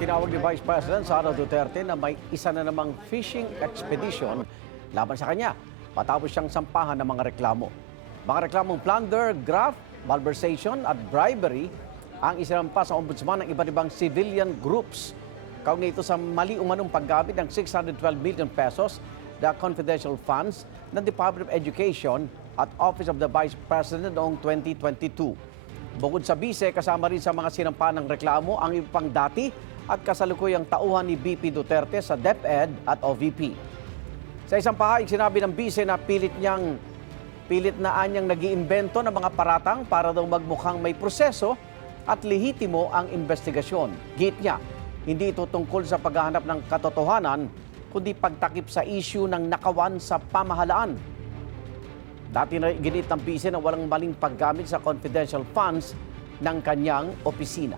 Tinawag ni Vice President Sara Duterte na may isa na namang fishing expedition laban sa kanya matapos siyang sampahan ng mga reklamo. Mga reklamong plunder, graft, malversation at bribery ang isinampa sa ombudsman ng iba't ibang civilian groups. Kaugnay ito sa mali umanong paggamit ng 612 million pesos na confidential funds ng Department of Education at Office of the Vice President noong 2022. Bukod sa bise, kasama rin sa mga sinampa ng reklamo ang iba pang dati at kasalukuyang tauhan ni BP Duterte sa DepEd at OVP. Sa isang pahayag, sinabi ng bise na pilit na anyang nag-iimbento ng mga paratang para daw magmukhang may proseso at lehitimo ang investigasyon. Git niya, hindi ito tungkol sa paghahanap ng katotohanan, kundi pagtakip sa issue ng nakawan sa pamahalaan. Dati na ginit ng bise na walang maling paggamit sa confidential funds ng kanyang opisina.